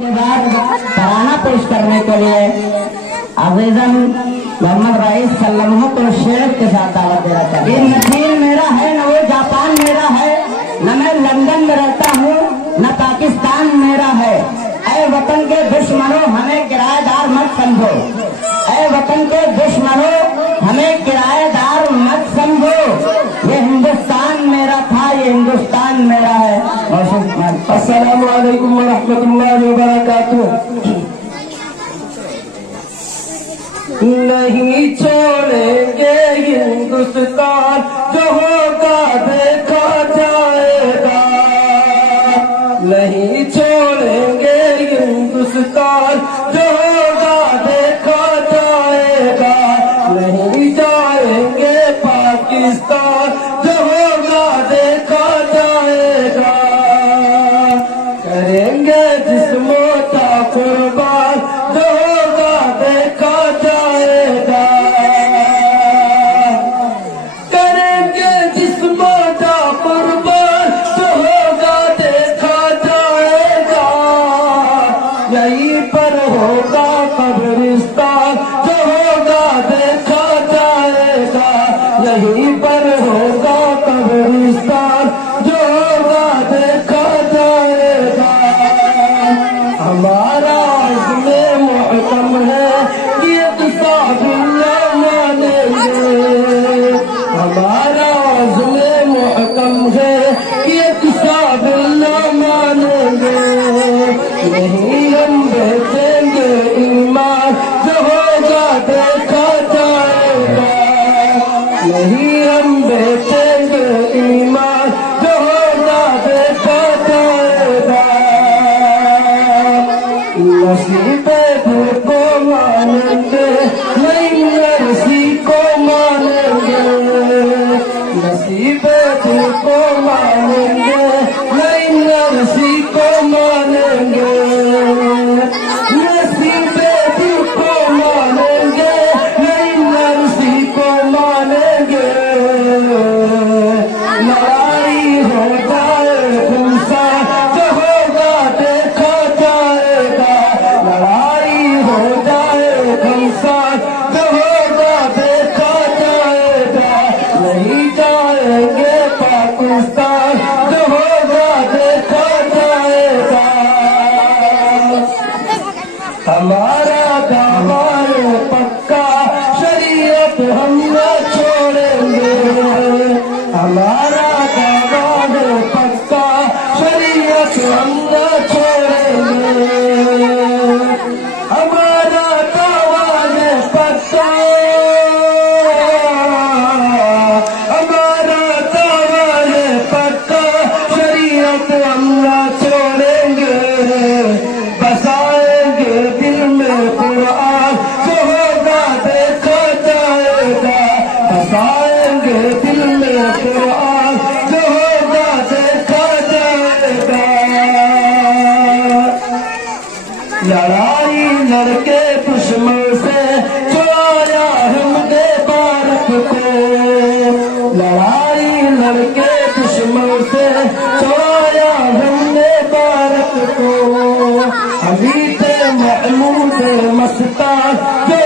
के बाद तराना पेश करने के लिए अज़ीज़न मोहम्मद रईस सल्लल्लाहु को शेर के साथ दावत देना चाहिए। न चीन मेरा है, न वो जापान मेरा है, न मैं लंदन में रहता हूँ, न पाकिस्तान मेरा है। ऐ वतन के दुश्मनों हमें किराएदार मत समझो, ऐ वतन के दुश्मनों हमें किराएदार मत समझो। ये हिंदुस्तान मेरा था, ये हिंदुस्तान मेरा है। अस्सलामु अलैकुम व रहमतुल्लाहि व बरकातुहू। नहीं छोड़ेंगे हिंदुस्तान, जो होगा देखा जाएगा। नहीं छोड़ेंगे हिंदुस्तान, जो होगा देखा जाएगा। नहीं जाएंगे पाकिस्तान, जो होगा देखा जाएगा। करेंगे जिस्मों का कुर्बान, जो होगा देखा जाएगा। करेंगे जिस्मों का कुर्बान, जो होगा देखा जाएगा। यहीं पर होगा कब्रिस्तान, जो होगा देखा जाएगा। यहीं पर होगा कब्रिस्तान, जो होगा देखा जाएगा। हमारा इसमें मुहकम है कि इक़्तिसादुल्लाह मानेंगे। हमारा इसमें मुहकम है कि इक़्तिसादुल्लाह मानेंगे। नहीं हम बेचेंगे ईमान, जो होगा देखा जाएगा। नहीं हम बेचेंगे ईमान, जो होगा देखा जाएगा। नसीबे दिल को मानेंगे, नहीं नरसी को मानेंगे। नसीबे दिल को मानेंगे, नहीं नरसी को मानेंगे। नसीबे दिल को मानेंगे, नहीं नरसी को मानेंगे। लड़ाई हो जाए खुलसा, जो होगा देखा जाएगा। लड़ाई हो जाए खुलसा, जो होगा देखा जाएगा। नहीं जाएंगे पाकिस्तान, जो होगा देखा जाएगा। हमारा दावा है पक्का, शरीयत हम न छोड़ेंगे। हमारा दावा है पक्का, शरीयत हम न छोड़ेंगे। हमारा दावा है पक्का, हमारा दावा है पक्का, शरीयत हम न छोड़ेंगे। बसाएंगे दिल में कुरान, जो होगा देखा जाएगा। बसाएंगे दिल में कुरान, जो होगा देखा जाएगा। लड़ाई लड़के दुश्मन से छुड़ाया हमने भारत को। लड़ाई लड़के दुश्मन से छुड़ाया हमने भारत को। हमी थे महमूद मस्तान, जो